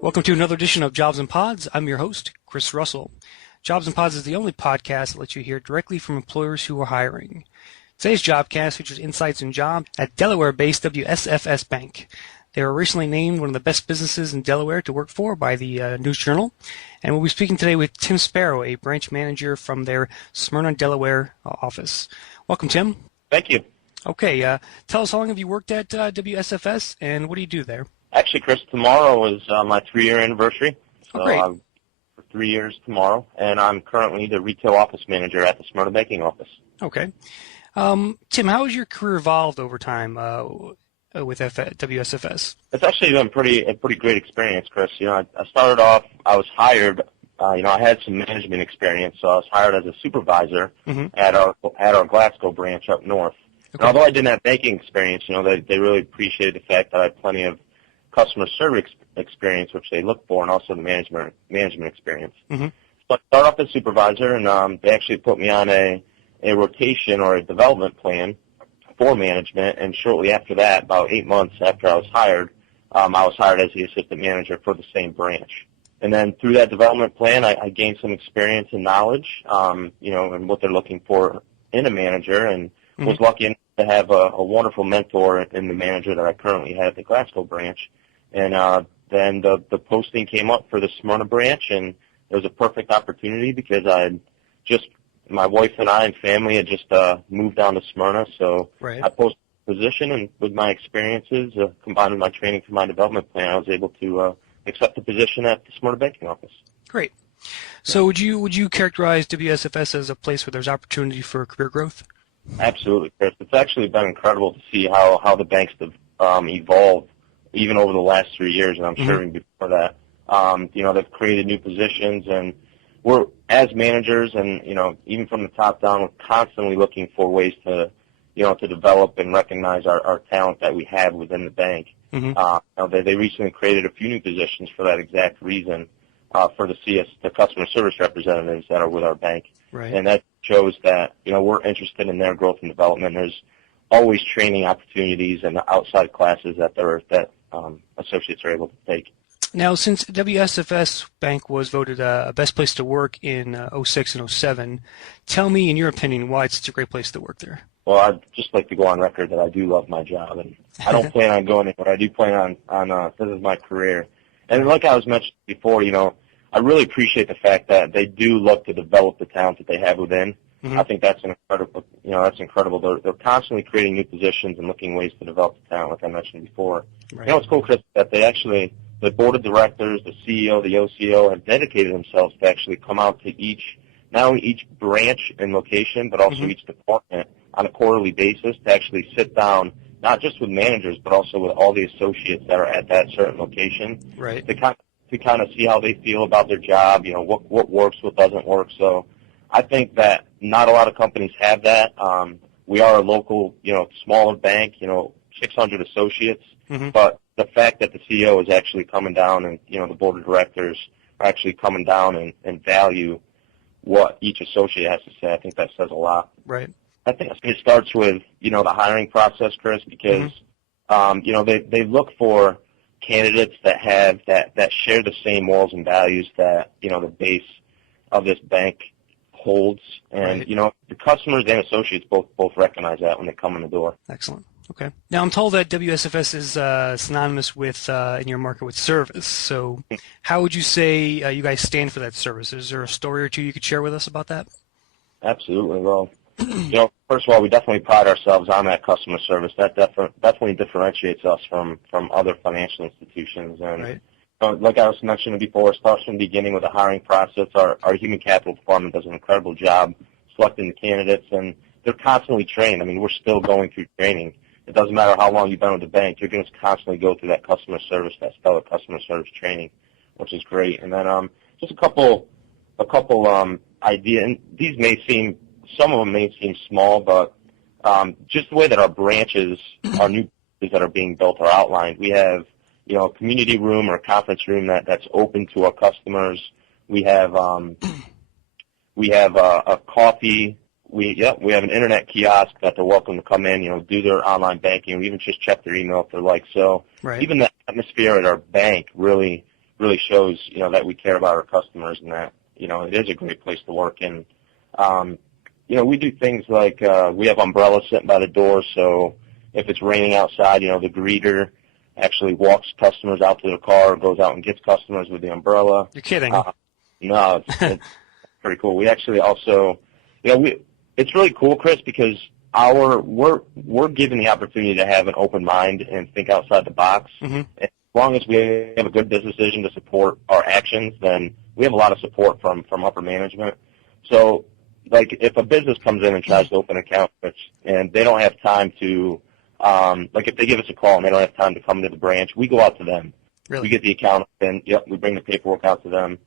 Welcome to another edition of Jobs and Pods. I'm your host, Chris Russell. Jobs and Pods is the only podcast that lets you hear directly from employers who are hiring. Today's Jobcast features insights and jobs at Delaware-based WSFS Bank. They were recently named one of the best businesses in Delaware to work for by the News Journal. And we'll be speaking today with Tim Sparrow, a branch manager from their Smyrna Delaware office. Welcome, Tim. Thank you. Okay, tell us how long have you worked at WSFS and what do you do there? Actually, Chris, tomorrow is my 3-year anniversary. So great. I'm for 3 years tomorrow, and I'm currently the retail office manager at the Smyrna banking office. Okay. Tim, how has your career evolved over time with WSFS? It's actually been a pretty great experience, Chris. You know, I started off, I was hired, I had some management experience, so I was hired as a supervisor at our Glasgow branch up north. Okay. And although I didn't have banking experience, they really appreciated the fact that I had plenty of customer service experience, which they look for, and also the management experience. So I started off as supervisor, and they actually put me on a rotation or a development plan for management, and shortly after that, about 8 months after I was hired as the assistant manager for the same branch. And then through that development plan, I gained some experience and knowledge, and what they're looking for in a manager, and was lucky enough to have a wonderful mentor in the manager that I currently have at the Glasgow branch. And then the posting came up for the Smyrna branch, and it was a perfect opportunity because my wife and I and family had just moved down to Smyrna, so Right. I posted the position, and with my experiences, combined with my training for my development plan, I was able to accept the position at the Smyrna banking office. Great. So would you characterize WSFS as a place where there's opportunity for career growth? Absolutely, Chris. It's actually been incredible to see how the banks have evolved even over the last 3 years, and I'm sure even before that. They've created new positions, and we're, as managers and, even from the top down, we're constantly looking for ways to develop and recognize our talent that we have within the bank. They recently created a few new positions for that exact reason for the customer service representatives that are with our bank. Right. And that shows that, we're interested in their growth and development. There's always training opportunities and outside classes that associates are able to take. Now, since WSFS Bank was voted a best place to work in 06 and 07, tell me, in your opinion, why it's such a great place to work there. Well, I'd just like to go on record that I do love my job, and I don't plan on going anywhere. I do plan on this is my career. And like I was mentioning before, I really appreciate the fact that they do look to develop the talent that they have within. I think that's incredible. They're constantly creating new positions and looking ways to develop the talent, like I mentioned before. Right. It's cool, Chris, that the board of directors, the CEO, the OCO have dedicated themselves to actually come out to not only each branch and location, but also each department on a quarterly basis to actually sit down, not just with managers, but also with all the associates that are at that certain location. Right. To kind of see how they feel about their job, what works, what doesn't work. So I think that not a lot of companies have that. We are a local, smaller bank, 600 associates, but the fact that the CEO is actually coming down and, the board of directors are actually coming down and value what each associate has to say, I think that says a lot. Right. I think it starts with, the hiring process, Chris, because, they look for candidates that share the same morals and values that, the base of this bank holds. And, Right. The customers and associates both recognize that when they come in the door. Excellent. Okay. Now, I'm told that WSFS is synonymous with, in your market, with service. So how would you say you guys stand for that service? Is there a story or two you could share with us about that? Absolutely. Well, first of all, we definitely pride ourselves on that customer service. That definitely differentiates us from other financial institutions. And Right. Like I was mentioning before, it starts from the beginning with the hiring process. Our human capital department does an incredible job selecting the candidates, and they're constantly trained. I mean, we're still going through training. It doesn't matter how long you've been with the bank. You're going to constantly go through that customer service, that stellar customer service training, which is great. And then just a couple ideas. And some of them may seem small, but just the way that our branches, our new branches that are being built are outlined. We have, a community room or a conference room that's open to our customers. We have a coffee. We have an internet kiosk that they're welcome to come in, do their online banking, or even just check their email if they like. So Right. even the atmosphere at our bank really really shows, that we care about our customers and that, it is a great place to work. And, we do things like we have umbrellas sitting by the door, so if it's raining outside, the greeter actually walks customers out to their car, goes out and gets customers with the umbrella. You're kidding. No, it's pretty cool. We actually also, it's really cool, Chris, because we're given the opportunity to have an open mind and think outside the box. Mm-hmm. As long as we have a good business vision to support our actions, then we have a lot of support from upper management. So, like, if a business comes in and tries to open an account, and they don't have time to, if they give us a call and they don't have time to come to the branch, we go out to them. Really? We get the account, and we bring the paperwork out to them.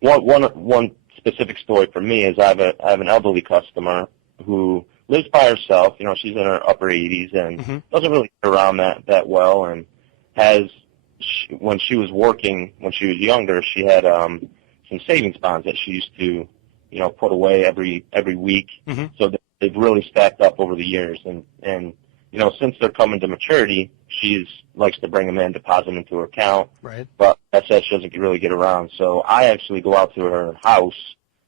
One specific story for me is I have an elderly customer who lives by herself. She's in her upper 80s and mm-hmm. doesn't really get around that well, and when she was younger, she had some savings bonds that she used to put away every week. Mm-hmm. So they've really stacked up over the years, and since they're coming to maturity, she likes to bring them in, deposit them into her account. Right. But that said, she doesn't really get around. So I actually go out to her house,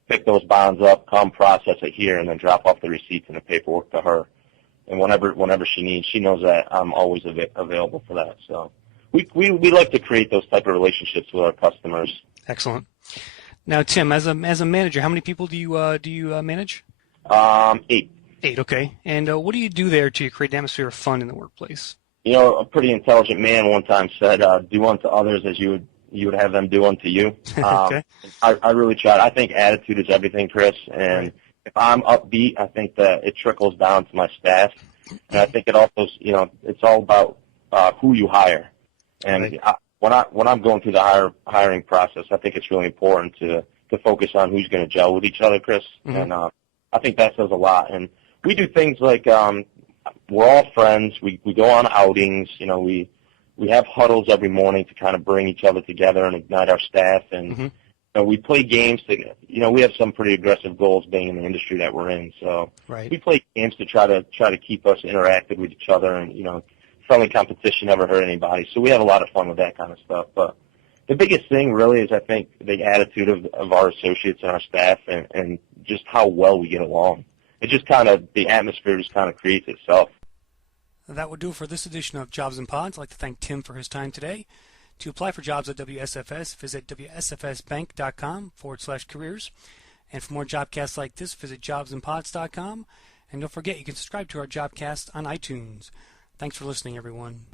pick those bonds up, come process it here, and then drop off the receipts and the paperwork to her. And whenever she needs, she knows that I'm always available for that. So we like to create those type of relationships with our customers. Excellent. Now, Tim, as a manager, how many people do you manage? 8. 8, okay. And what do you do there to create an atmosphere of fun in the workplace? A pretty intelligent man one time said, "Do unto others as you would have them do unto you." Okay. I really tried. I think attitude is everything, Chris. And right. If I'm upbeat, I think that it trickles down to my staff. And I think it also, it's all about who you hire. And right. when I'm going through the hiring process, I think it's really important to focus on who's going to gel with each other, Chris. Mm-hmm. And I think that says a lot. And we do things like we're all friends. We go on outings. We have huddles every morning to kind of bring each other together and ignite our staff. And mm-hmm. We play games to, we have some pretty aggressive goals being in the industry that we're in. So right. we play games to try to keep us interactive with each other, and friendly competition never hurt anybody. So we have a lot of fun with that kind of stuff. But the biggest thing really is, I think, the attitude of our associates and our staff, and just how well we get along. It just the atmosphere just kind of creates itself. That would do it for this edition of Jobs and Pods. I'd like to thank Tim for his time today. To apply for jobs at WSFS, visit WSFSbank.com/careers. And for more Jobcasts like this, visit jobsandpods.com. And don't forget, you can subscribe to our Jobcast on iTunes. Thanks for listening, everyone.